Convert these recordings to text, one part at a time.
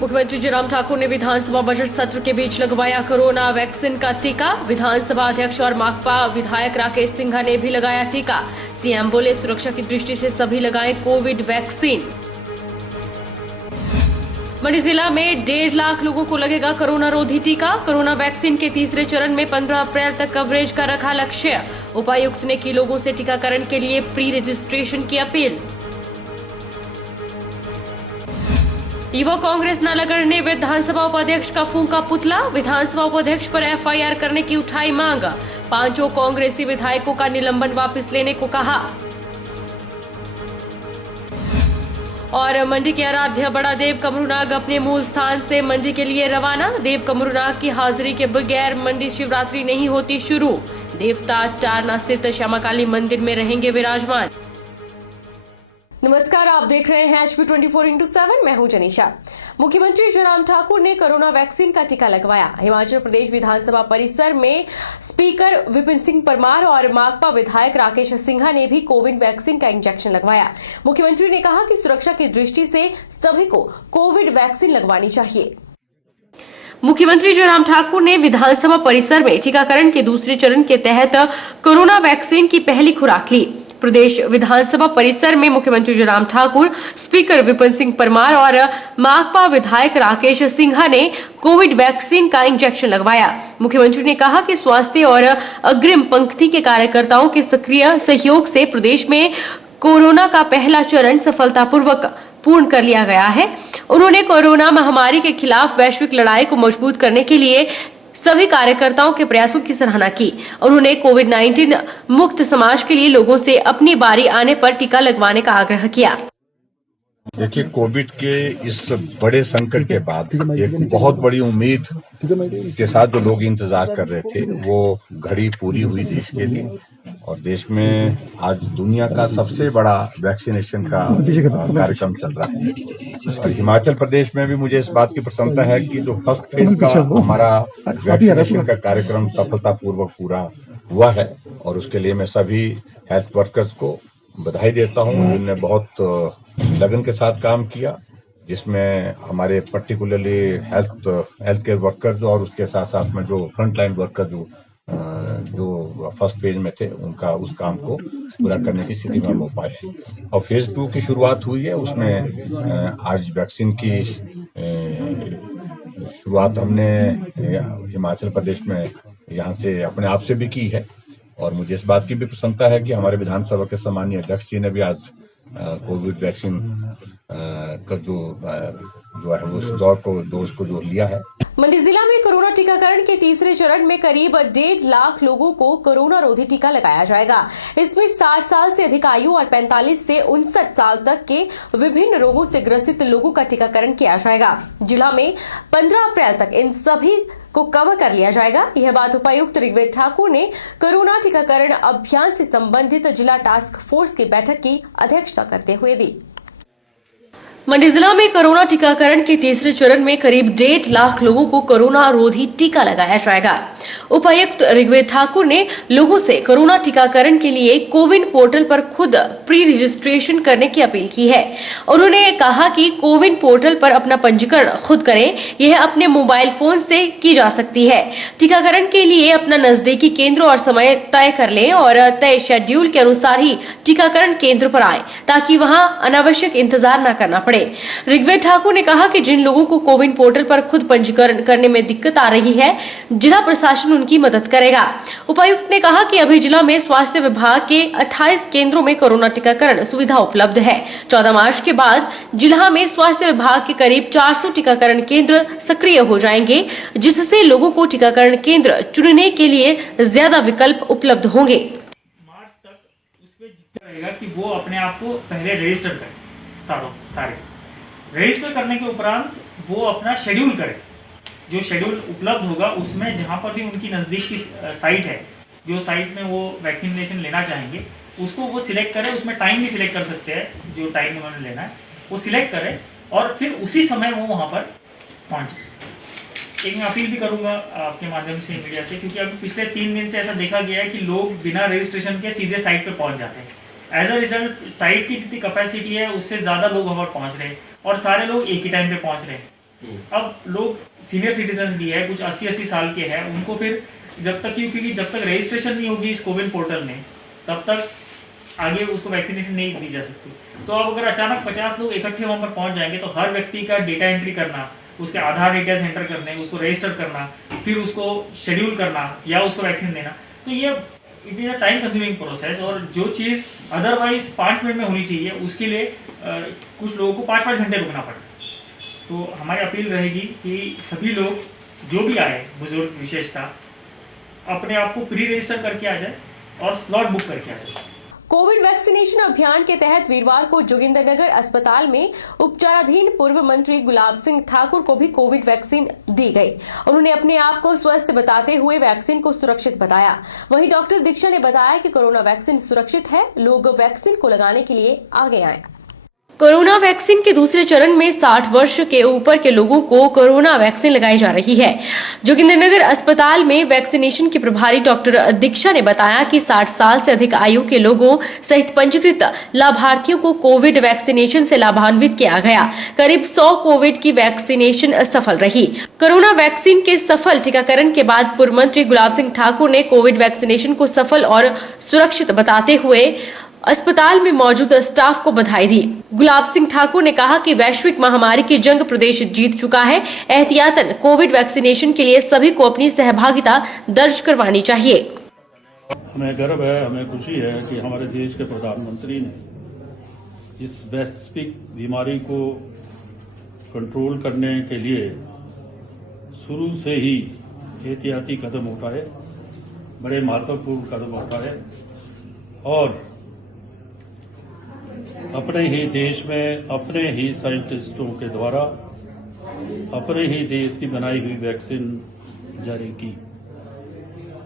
मुख्यमंत्री जयराम ठाकुर ने विधानसभा बजट सत्र के बीच लगवाया कोरोना वैक्सीन का टीका। विधानसभा अध्यक्ष और माकपा विधायक राकेश सिंघा ने भी लगाया टीका। सीएम बोले, सुरक्षा की दृष्टि से सभी लगाएं कोविड वैक्सीन। मंडी जिला में 1.5 लाख लोगों को लगेगा कोरोना रोधी टीका। कोरोना वैक्सीन के तीसरे चरण में 15 अप्रैल तक कवरेज का रखा लक्ष्य। उपायुक्त ने की लोगों से टीकाकरण के लिए प्री रजिस्ट्रेशन की अपील। युवा कांग्रेस नालागढ़ ने विधानसभा उपाध्यक्ष का फूंका पुतला। विधानसभा उपाध्यक्ष पर एफआईआर करने की उठाई मांग। 5 कांग्रेसी विधायकों का निलंबन वापस लेने को कहा। और मंडी के आराध्य बड़ा देव कमरूनाग अपने मूल स्थान से मंडी के लिए रवाना। देव कमरूनाग की हाजिरी के बगैर मंडी शिवरात्रि नहीं होती शुरू। देवता टारना स्थित श्यामा काली मंदिर में रहेंगे विराजमान। नमस्कार, आप देख रहे हैं HP 24x7। मैं हूं जनीशा। मुख्यमंत्री जयराम ठाकुर ने कोरोना वैक्सीन का टीका लगवाया। हिमाचल प्रदेश विधानसभा परिसर में स्पीकर विपिन सिंह परमार और माकपा विधायक राकेश सिंघा ने भी कोविड वैक्सीन का इंजेक्शन लगवाया। मुख्यमंत्री ने कहा कि सुरक्षा की दृष्टि से सभी को कोविड वैक्सीन लगवानी चाहिए। मुख्यमंत्री जयराम ठाकुर ने विधानसभा परिसर में टीकाकरण के दूसरे चरण के तहत कोरोना वैक्सीन की पहली खुराक ली। प्रदेश विधानसभा परिसर में मुख्यमंत्री जयराम ठाकुर, स्पीकर विपिन सिंह परमार और माकपा विधायक राकेश सिंघा ने कोविड वैक्सीन का इंजेक्शन लगवाया। मुख्यमंत्री ने कहा कि स्वास्थ्य और अग्रिम पंक्ति के कार्यकर्ताओं के सक्रिय सहयोग से प्रदेश में कोरोना का पहला चरण सफलतापूर्वक पूर्ण कर लिया गया है। उन्होंने कोरोना महामारी के खिलाफ वैश्विक लड़ाई को मजबूत करने के लिए सभी कार्यकर्ताओं के प्रयासों की सराहना की। उन्होंने कोविड-19 मुक्त समाज के लिए लोगों से अपनी बारी आने पर टीका लगवाने का आग्रह किया। देखिए, कोविड के इस बड़े संकट के बाद एक बहुत बड़ी उम्मीद के साथ जो लोग इंतजार कर रहे थे, वो घड़ी पूरी हुई देश के लिए। और देश में आज दुनिया का सबसे बड़ा वैक्सीनेशन का कार्यक्रम चल रहा है। और हिमाचल प्रदेश में भी मुझे इस बात की प्रसन्नता है कि जो फर्स्ट फेज का हमारा वैक्सीनेशन का कार्यक्रम सफलतापूर्वक पूरा हुआ है। और उसके लिए मैं सभी हेल्थ वर्कर्स को बधाई देता हूँ, जिन्होंने बहुत लगन के साथ काम किया, जिसमें हमारे पर्टिकुलरली हेल्थ केयर वर्कर्स और उसके साथ साथ में जो फ्रंट लाइन वर्कर्स जो फर्स्ट फेज में थे, उनका उस काम को पूरा करने की स्थिति में हो पाए। और फेज 2 की शुरुआत हुई है, उसमें आज वैक्सीन की शुरुआत हमने हिमाचल प्रदेश में यहाँ से अपने आप से भी की है। और मुझे इस बात की भी प्रसन्नता है कि हमारे विधानसभा के सम्मानीय अध्यक्ष जी ने भी आज कोविड वैक्सीन का जो है वो डोज को जो लिया है। मंडी जिला में कोरोना टीकाकरण के तीसरे चरण में करीब 1.5 लाख लोगों को कोरोना रोधी टीका लगाया जाएगा। इसमें 60 साल से अधिक आयु और 45 से 59 साल तक के विभिन्न रोगों से ग्रसित लोगों का टीकाकरण किया जाएगा। जिला में 15 अप्रैल तक इन सभी को कवर कर लिया जाएगा। यह बात उपायुक्त ऋग्वेद ठाकुर ने कोरोना टीकाकरण अभियान से संबंधित जिला टास्क फोर्स की बैठक की अध्यक्षता करते हुए दी। मंडी जिला में कोरोना टीकाकरण के तीसरे चरण में करीब 1.5 लाख लोगों को कोरोना रोधी टीका लगाया जाएगा। उपायुक्त ऋग्वेद ठाकुर ने लोगों से कोरोना टीकाकरण के लिए कोविन पोर्टल पर खुद प्री रजिस्ट्रेशन करने की अपील की है। उन्होंने कहा कि कोविन पोर्टल पर अपना पंजीकरण खुद करें। यह अपने मोबाइल फोन से की जा सकती है। टीकाकरण के लिए अपना नजदीकी केंद्र और समय तय कर लें और तय शेड्यूल के अनुसार ही टीकाकरण केंद्र पर आए, ताकि वहां अनावश्यक इंतजार न करना पड़े। ऋग्वेद ठाकुर ने कहा कि जिन लोगों को कोविन पोर्टल पर खुद पंजीकरण करने में दिक्कत आ रही है, जिला प्रशासन उनकी मदद करेगा। उपायुक्त ने कहा कि अभी जिला में स्वास्थ्य विभाग के 28 केंद्रों में कोरोना टीकाकरण सुविधा उपलब्ध है। 14 मार्च के बाद जिला में स्वास्थ्य विभाग के करीब 400 टीकाकरण केंद्र सक्रिय हो जाएंगे, जिससे लोगों को टीकाकरण केंद्र चुनने के लिए ज्यादा विकल्प उपलब्ध होंगे। मार्च तक उसमें रहेगा कि वो अपने आप को पहले रजिस्टर करें। सारे रजिस्टर करने के उपरांत वो अपना शेड्यूल करें। जो शेड्यूल उपलब्ध होगा उसमें जहाँ पर भी उनकी नज़दीक की साइट है, जो साइट में वो वैक्सीनेशन लेना चाहेंगे, उसको वो सिलेक्ट करें। उसमें टाइम भी सिलेक्ट कर सकते हैं, जो टाइम उन्होंने लेना है वो सिलेक्ट करें और फिर उसी समय वो वहाँ पर पहुँचे। एक मैं अपील भी करूँगा आपके माध्यम से मीडिया से, क्योंकि अभी पिछले 3 दिन से ऐसा देखा गया है कि लोग बिना रजिस्ट्रेशन के सीधे साइट पर पहुँच जाते हैं। एज अ रिजल्ट साइट की जितनी कैपेसिटी है उससे ज़्यादा लोग वहाँ पर पहुँच रहे हैं और सारे लोग एक ही टाइम पे पहुँच रहे हैं। अब लोग सीनियर सिटीजन भी है, कुछ 80-80 साल के हैं, उनको फिर जब तक क्योंकि जब तक रजिस्ट्रेशन नहीं होगी इस कोविन पोर्टल में तब तक आगे उसको वैक्सीनेशन नहीं दी जा सकती। तो अब अगर अचानक 50 लोग इकट्ठे वहाँ पर पहुँच जाएंगे तो हर व्यक्ति का डेटा एंट्री करना, उसके आधार डिटेल्स एंटर करने, उसको रजिस्टर करना, फिर उसको शेड्यूल करना या उसको वैक्सीन देना, तो ये it is a time consuming process. और जो चीज़ अदरवाइज 5 मिनट में होनी चाहिए उसके लिए कुछ लोगों को 5-5 घंटे रुकना पड़ता है। तो हमारी अपील रहेगी कि सभी लोग जो भी आए, बुजुर्ग विशेषता, अपने आप को प्री रजिस्टर करके आ जाए और स्लॉट बुक करके आ जाए। कोविड वैक्सीनेशन अभियान के तहत वीरवार को जोगिंदरनगर अस्पताल में उपचाराधीन पूर्व मंत्री गुलाब सिंह ठाकुर को भी कोविड वैक्सीन दी गई। उन्होंने अपने आप को स्वस्थ बताते हुए वैक्सीन को सुरक्षित बताया। वहीं डॉक्टर दीक्षा ने बताया कि कोरोना वैक्सीन सुरक्षित है, लोग वैक्सीन को लगाने के लिए आगे आए। कोरोना वैक्सीन के दूसरे चरण में 60 वर्ष के ऊपर के लोगों को कोरोना वैक्सीन लगाई जा रही है। जोगिंदरनगर अस्पताल में वैक्सीनेशन की प्रभारी डॉक्टर दीक्षा ने बताया कि 60 साल से अधिक आयु के लोगों सहित पंजीकृत लाभार्थियों को कोविड वैक्सीनेशन से लाभान्वित किया गया। करीब 100 कोविड की वैक्सीनेशन सफल रही। कोरोना वैक्सीन के सफल टीकाकरण के बाद पूर्व मंत्री गुलाब सिंह ठाकुर ने कोविड वैक्सीनेशन को सफल और सुरक्षित बताते हुए अस्पताल में मौजूद स्टाफ को बधाई दी। गुलाब सिंह ठाकुर ने कहा कि वैश्विक महामारी की जंग प्रदेश जीत चुका है। एहतियातन कोविड वैक्सीनेशन के लिए सभी को अपनी सहभागिता दर्ज करवानी चाहिए। हमें गर्व है, हमें खुशी है कि हमारे देश के प्रधानमंत्री ने इस वैश्विक बीमारी को कंट्रोल करने के लिए शुरू से ही एहतियाती कदम उठाए, बड़े महत्वपूर्ण कदम उठाए और अपने ही देश में अपने ही साइंटिस्टों के द्वारा अपने ही देश की बनाई हुई वैक्सीन जारी की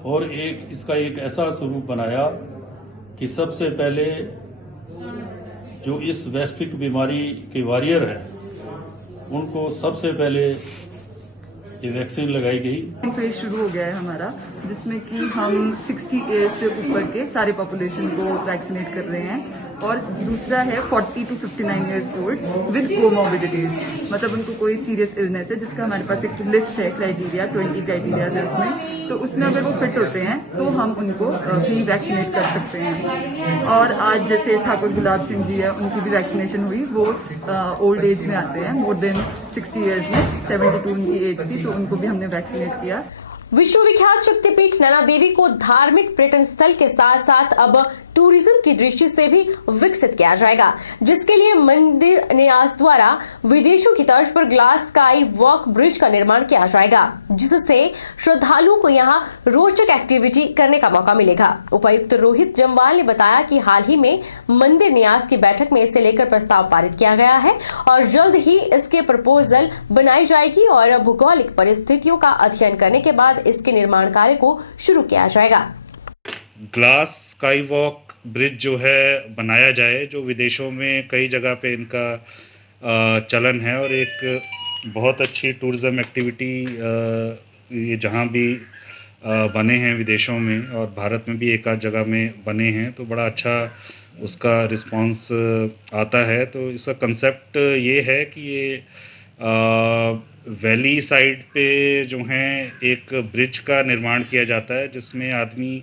और इसका एक ऐसा स्वरूप बनाया कि सबसे पहले जो इस वैश्विक बीमारी के वॉरियर हैं उनको सबसे पहले ये वैक्सीन लगाई गई। फेज शुरू हो गया है हमारा, जिसमें कि हम 60 एज से ऊपर के सारे पॉपुलेशन को वैक्सीनेट कर रहे हैं और दूसरा है 40 to 59 years old with comorbidities, मतलब उनको कोई सीरियस इलनेस है जिसका हमारे पास एक लिस्ट है, क्राइटेरिया 20 क्राइटेरिया है उसमें, तो उसमें अगर वो फिट होते हैं तो हम उनको भी वैक्सीनेट कर सकते हैं। और आज जैसे ठाकुर गुलाब सिंह जी है, उनकी भी वैक्सीनेशन हुई, वो ओल्ड एज में आते हैं, मोर देन 60 ईयर्स में, 72 उनकी एज थी, तो उनको भी हमने वैक्सीनेट किया। विश्वविख्यात शक्तिपीठ नैना देवी को धार्मिक पर्यटन स्थल के साथ साथ अब टूरिज्म की दृष्टि से भी विकसित किया जाएगा, जिसके लिए मंदिर न्यास द्वारा विदेशों की तर्ज पर ग्लास स्काई वॉक ब्रिज का निर्माण किया जाएगा, जिससे श्रद्धालुओं को यहां रोचक एक्टिविटी करने का मौका मिलेगा। उपायुक्त रोहित जम्वाल ने बताया कि हाल ही में मंदिर न्यास की बैठक में इसे लेकर प्रस्ताव पारित किया गया है और जल्द ही इसके प्रपोजल बनाई जाएगी और भौगोलिक परिस्थितियों का अध्ययन करने के बाद इसके निर्माण कार्य को शुरू किया जाएगा। ग्लास स्काई वॉक ब्रिज जो है बनाया जाए, जो विदेशों में कई जगह पे इनका चलन है और एक बहुत अच्छी टूरिज्म एक्टिविटी ये जहाँ भी बने हैं विदेशों में और भारत में भी एक आध जगह में बने हैं, तो बड़ा अच्छा उसका रिस्पांस आता है। तो इसका कंसेप्ट ये है कि ये वैली साइड पे जो है एक ब्रिज का निर्माण किया जाता है, जिसमें आदमी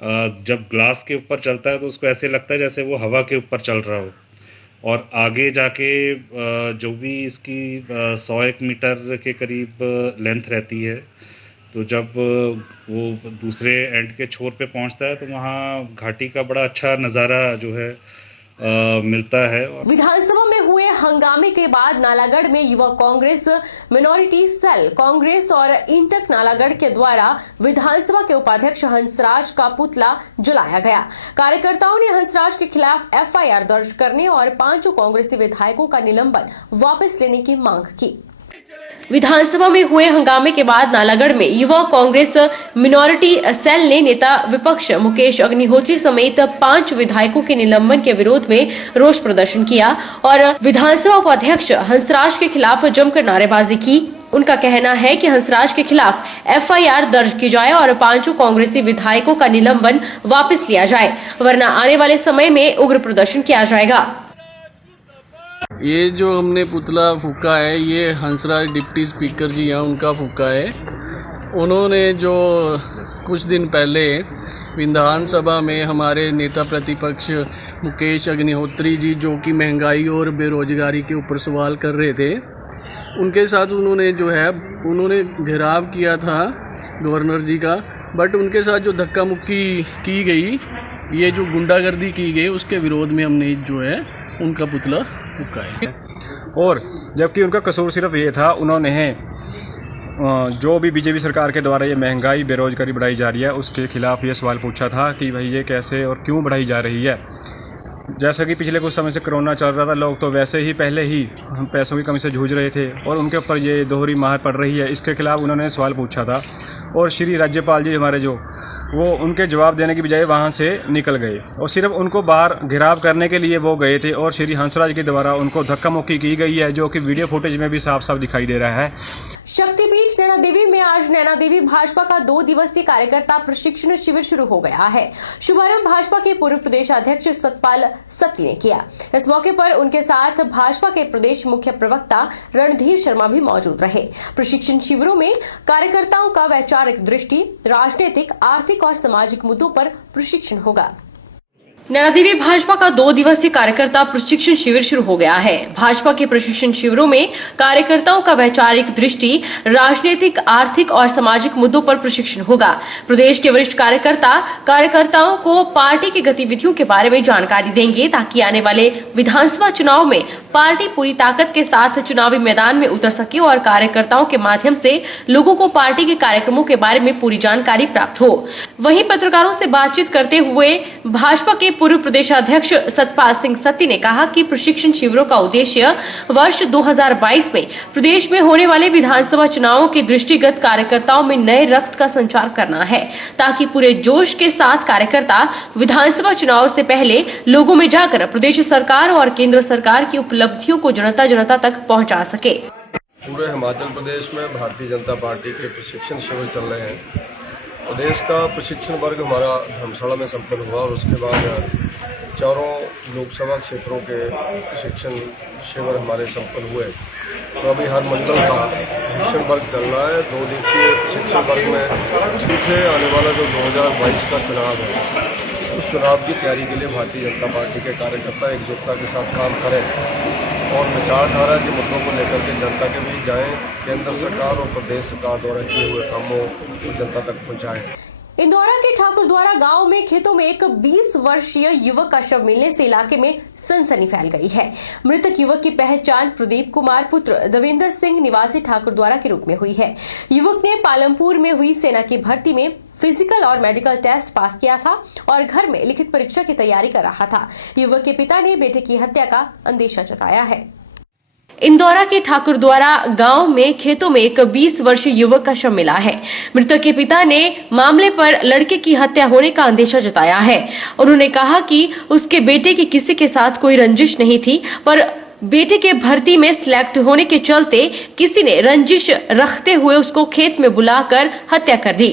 जब ग्लास के ऊपर चलता है तो उसको ऐसे लगता है जैसे वो हवा के ऊपर चल रहा हो, और आगे जाके जो भी इसकी 100 मीटर के करीब लेंथ रहती है, तो जब वो दूसरे एंड के छोर पे पहुंचता है तो वहाँ घाटी का बड़ा अच्छा नज़ारा जो है मिलता है। विधानसभा में हुए हंगामे के बाद नालागढ़ में युवा कांग्रेस, मिनॉरिटी सेल कांग्रेस और इंटक नालागढ़ के द्वारा विधानसभा के उपाध्यक्ष हंसराज का पुतला जलाया गया। कार्यकर्ताओं ने हंसराज के खिलाफ FIR दर्ज करने और 5 कांग्रेसी विधायकों का निलंबन वापस लेने की मांग की। विधानसभा में हुए हंगामे के बाद नालागढ़ में युवा कांग्रेस मिनॉरिटी सेल ने नेता विपक्ष मुकेश अग्निहोत्री समेत 5 विधायकों के निलंबन के विरोध में रोष प्रदर्शन किया और विधानसभा उपाध्यक्ष हंसराज के खिलाफ जमकर नारेबाजी की। उनका कहना है कि हंसराज के खिलाफ FIR दर्ज की जाए और 5 कांग्रेसी विधायकों का निलंबन वापस लिया जाए, वरना आने वाले समय में उग्र प्रदर्शन किया जाएगा। ये जो हमने पुतला फूका है ये हंसराज डिप्टी स्पीकर जी हैं उनका फूका है। उन्होंने जो कुछ दिन पहले विधानसभा में हमारे नेता प्रतिपक्ष मुकेश अग्निहोत्री जी जो कि महंगाई और बेरोजगारी के ऊपर सवाल कर रहे थे, उनके साथ उन्होंने जो है उन्होंने घेराव किया था गवर्नर जी का, बट उनके साथ जो धक्का मुक्की की गई, ये जो गुंडागर्दी की गई उसके विरोध में हमने जो है उनका पुतला फूका है। और जबकि उनका कसूर सिर्फ ये था, उन्होंने जो भी बीजेपी सरकार के द्वारा ये महंगाई बेरोजगारी बढ़ाई जा रही है उसके खिलाफ ये सवाल पूछा था कि भाई ये कैसे और क्यों बढ़ाई जा रही है। जैसा कि पिछले कुछ समय से कोरोना चल रहा था, लोग तो वैसे ही पहले ही पैसों की कमी से जूझ रहे थे और उनके ऊपर ये दोहरी मार पड़ रही है, इसके खिलाफ उन्होंने सवाल पूछा था। और श्री राज्यपाल जी हमारे जो वो उनके जवाब देने की बजाय वहाँ से निकल गए और सिर्फ उनको बाहर घेराव करने के लिए वो गए थे और श्री हंसराज के द्वारा उनको धक्का मुक्की की गई है, जो कि वीडियो फुटेज में भी साफ साफ दिखाई दे रहा है। शक्तिपीठ नैना देवी में आज नैना देवी भाजपा का 2 दिवसीय कार्यकर्ता प्रशिक्षण शिविर शुरू हो गया है। शुभारंभ भाजपा के पूर्व प्रदेश अध्यक्ष सतपाल सत्ती ने किया। इस मौके पर उनके साथ भाजपा के प्रदेश मुख्य प्रवक्ता रणधीर शर्मा भी मौजूद रहे। प्रशिक्षण शिविरों में कार्यकर्ताओं का वैचारिक दृष्टि, राजनीतिक, आर्थिक और सामाजिक मुद्दों पर प्रशिक्षण होगा। नैना देवी भाजपा का 2 दिवसीय कार्यकर्ता प्रशिक्षण शिविर शुरू हो गया है। भाजपा के प्रशिक्षण शिविरों में कार्यकर्ताओं का वैचारिक दृष्टि, राजनीतिक, आर्थिक और सामाजिक मुद्दों पर प्रशिक्षण होगा। प्रदेश के वरिष्ठ कार्यकर्ताओं को पार्टी की गतिविधियों के बारे में जानकारी देंगे ताकि आने वाले विधानसभा चुनाव में पार्टी पूरी ताकत के साथ चुनावी मैदान में उतर सके और कार्यकर्ताओं के माध्यम से लोगों को पार्टी के कार्यक्रमों के बारे में पूरी जानकारी प्राप्त हो। वहीं पत्रकारों से बातचीत करते हुए भाजपा के पूर्व प्रदेशाध्यक्ष सतपाल सिंह सत्ती ने कहा कि प्रशिक्षण शिविरों का उद्देश्य वर्ष 2022 में प्रदेश में होने वाले विधानसभा चुनावों के दृष्टिगत कार्यकर्ताओं में नए रक्त का संचार करना है, ताकि पूरे जोश के साथ कार्यकर्ता विधानसभा चुनाव से पहले लोगों में जाकर प्रदेश सरकार और केंद्र सरकार की उपलब्धियों को जनता तक पहुंचा सके। पूरे हिमाचल प्रदेश में भारतीय जनता पार्टी के प्रशिक्षण शिविर चल रहे हैं। प्रदेश का प्रशिक्षण वर्ग हमारा धर्मशाला में संपन्न हुआ और उसके बाद चारों लोकसभा क्षेत्रों के प्रशिक्षण शिविर हमारे संपन्न हुए। तो अभी हर मंडल का प्रशिक्षण वर्ग चल रहा है। 2 दिवसीय प्रशिक्षण वर्ग में पीछे आने वाला जो 2022 का चुनाव है, उस चुनाव की तैयारी के लिए भारतीय जनता पार्टी के कार्यकर्ता एकजुटता के साथ काम करें और विचारधारा के मुद्दों को लेकर के जनता के बीच जाएं, केंद्र सरकार और प्रदेश सरकार द्वारा किए हुए कामों को जनता तक पहुंचाएं। इंदौरा के ठाकुरद्वारा गांव में खेतों में एक 20 वर्षीय युवक का शव मिलने से इलाके में सनसनी फैल गई है। मृतक युवक की पहचान प्रदीप कुमार पुत्र देवेंद्र सिंह निवासी ठाकुरद्वारा के रूप में हुई है। युवक ने पालमपुर में हुई सेना की भर्ती में फिजिकल और मेडिकल टेस्ट पास किया था और घर में लिखित परीक्षा की तैयारी कर रहा था। युवक के पिता ने बेटे की हत्या का अंदेशा जताया है। इंदौरा के ठाकुरद्वारा गांव में खेतों में एक 20 वर्षीय युवक का शव मिला है। मृतक के पिता ने मामले पर लड़के की हत्या होने का अंदेशा जताया है। उन्होंने कहा कि उसके बेटे की किसी के साथ कोई रंजिश नहीं थी, पर बेटे के भर्ती में सिलेक्ट होने के चलते किसी ने रंजिश रखते हुए उसको खेत में बुलाकर हत्या कर दी।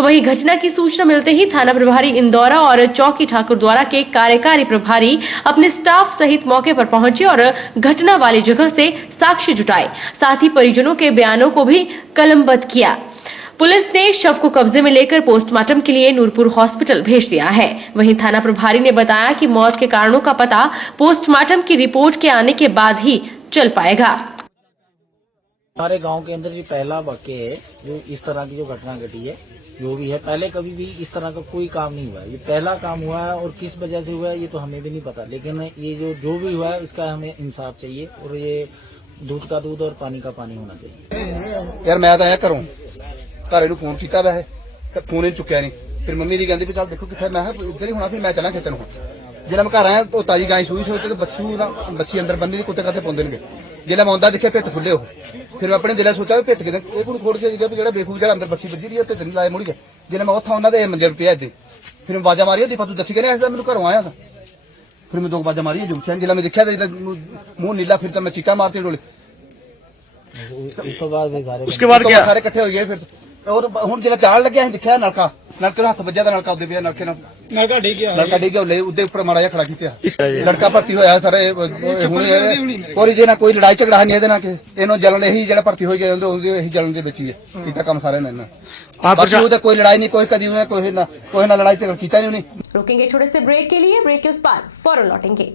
वहीं घटना की सूचना मिलते ही थाना प्रभारी इंदौरा और चौकी ठाकुरद्वारा के कार्यकारी प्रभारी अपने स्टाफ सहित मौके पर पहुंचे और घटना वाली जगह से साक्ष्य जुटाए, साथ ही परिजनों के बयानों को भी कलमबद्ध किया। पुलिस ने शव को कब्जे में लेकर पोस्टमार्टम के लिए नूरपुर हॉस्पिटल भेज दिया है। वहीं थाना प्रभारी ने बताया कि मौत के कारणों का पता पोस्टमार्टम की रिपोर्ट के आने के बाद ही चल पाएगा। हमारे गांव के अंदर जो पहला वाक्य है जो इस तरह की जो घटना घटी है, जो भी है, पहले कभी भी इस तरह का कोई काम नहीं हुआ है। ये पहला काम हुआ है और किस वजह से हुआ है ये तो हमें भी नहीं पता, लेकिन ये जो भी हुआ है उसका हमें इंसाफ चाहिए और ये दूध का दूध और पानी का पानी होना चाहिए। यार मैं तो आया करूँ घरे ਨੂੰ ਫੋਨ ਕੀਤਾ ਵੈਸੇ ਫੋਨ ਹੀ ਚੁੱਕਿਆ ਨਹੀਂ। ਫਿਰ ਮੰਮੀ ਦੀ ਕਹਿੰਦੀ ਵੀ ਚੱਲ ਦੇਖੋ ਕਿੱਥੇ, ਮੈਂ ਇੱਧਰ ਹੀ ਹੋਣਾ। ਫਿਰ ਮੈਂ ਚਲਾ ਖੇਤਾਂ ਨੂੰ। ਜਿਹੜਾ ਮੈਂ ਘਰ ਆਇਆ ਉਹ ਤਾਜੀ ਗਾਂ ਸੂਈ ਸੋਚ ਤੇ ਬੱਚੀ ਅੰਦਰ ਬੰਨੀ ਦੀ ਕੁੱਤੇ ਕਾਤੇ ਪਾਉਂਦੇ ਨੇ। ਜਿਹੜਾ ਮੈਂ ਆਉਂਦਾ ਦੇਖਿਆ ਪਿੱਤ ਖੁੱਲੇ ਉਹ। ਫਿਰ ਮੈਂ ਆਪਣੇ ਦਿਲਾਂ ਸੋਚਿਆ ਵੀ ਪਿੱਤ ਕਿਤੇ ਇਹ ਕੋਲ ਖੋੜ ਕੇ ਜਿਹੜਾ ਬੇਖੂਬ ਜਿਹੜਾ ਅੰਦਰ ਬੱਚੀ ਵੱਜੀ ਦੀ ਹੈ ਤੇ ਨਹੀਂ ਲਾਏ ਮੁੜ ਕੇ। ਜਿਹੜਾ ਮੈਂ ਉੱਥੋਂ ਉਹਨਾਂ ਦੇ ਮੰਜੇ ਪਿਆ ਇੱਥੇ। ਫਿਰ ਮੈਂ ਬਾਜਾ ਮਾਰੀ ਉਹਦੀ ਫਤੂ ਦੱਸੀ ਕਹਿੰਦੇ ਐਸਾ ਮੈਨੂੰ ਘਰੋਂ ਆਇਆ ਸਾਂ। ਫਿਰ ਮੈਂ 2 ਬਾਜਾ ਮਾਰੀ ਜੁਗਸ਼ਨ ਜਿਹੜਾ ਮੈਂ ਦੇਖਿਆ ਤੇ ਮੂੰਹ ਨੀਲਾ। ਫਿਰ ਤਾਂ ਮੈਂ ਚੀਕਾਂ ਮਾਰਤੀ ਡੋਲੇ। उसके बाद क्या सारे इकट्ठे हो गए। फिर और ਹੁਣ ਜਿਹੜਾ ਚਾਲ ਲੱਗਿਆ ਅਸੀਂ ਦੇਖਿਆ ਨਲਕਾ ਨਲਕੇ ਨੂੰ ਹੱਥ ਵੱਜਿਆ ਤਾਂ ਨਲਕਾ ਉਹਦੇ ਪਿਆ ਨਲਕੇ ਨਾਲ ਨਲਕਾ ਡਿੱਗ ਗਿਆ ਲੈ ਉਹਦੇ ਉੱਪਰ ਮਾੜਾ ਜਿਹਾ ਖੜਾ ਕੀਤਾ ਲੜਕਾ ਭਰਤੀ ਹੋਇਆ ਸਾਰੇ ਹੁਣ ਕੋਈ ਜੇ ਨਾ ਕੋਈ ਲੜਾਈ ਝਗੜਾ ਨਹੀਂ ਇਹਦੇ ਨਾਲ ਕਿ ਇਹਨੂੰ ਜਲਨ ਇਹੀ ਜਿਹੜਾ ਭਰਤੀ ਹੋਈ ਗਿਆ ਉਹਦੇ ਇਹੀ ਜਲਨ ਦੇ ਵਿੱਚ ਹੀ ਹੈ ਕੀਤਾ ਕੰਮ ਸਾਰਿਆਂ ਨੇ ਇਹਨਾਂ ਬਾਕੀ ਉਹਦਾ ਕੋਈ ਲੜਾਈ नहीं कोई कभी कोई ना लड़ाई झगड़ा किया नहीं। रोकेंगे छोटे से ब्रेक के लिए, ब्रेक के उस पार फौरन लौटेंगे।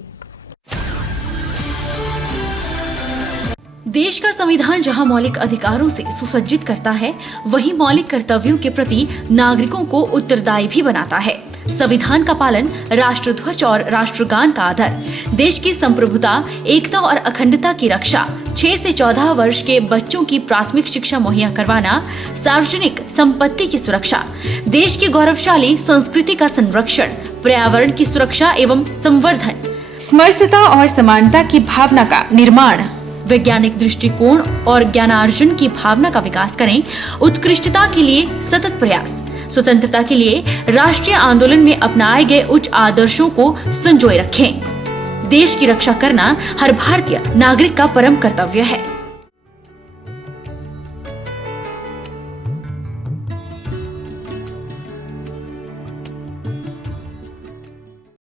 देश का संविधान जहां मौलिक अधिकारों से सुसज्जित करता है, वहीं मौलिक कर्तव्यों के प्रति नागरिकों को उत्तरदायी भी बनाता है। संविधान का पालन, राष्ट्रध्वज और राष्ट्रगान का आदर, देश की संप्रभुता, एकता और अखंडता की रक्षा, 6 से 14 वर्ष के बच्चों की प्राथमिक शिक्षा मुहैया करवाना, सार्वजनिक संपत्ति की सुरक्षा, देश की गौरवशाली संस्कृति का संरक्षण, पर्यावरण की सुरक्षा एवं संवर्धन, समरसता और समानता की भावना का निर्माण, वैज्ञानिक दृष्टिकोण और ज्ञानार्जन की भावना का विकास करें, उत्कृष्टता के लिए सतत प्रयास, स्वतंत्रता के लिए राष्ट्रीय आंदोलन में अपनाए गए उच्च आदर्शों को संजोए रखें। देश की रक्षा करना हर भारतीय नागरिक का परम कर्तव्य है।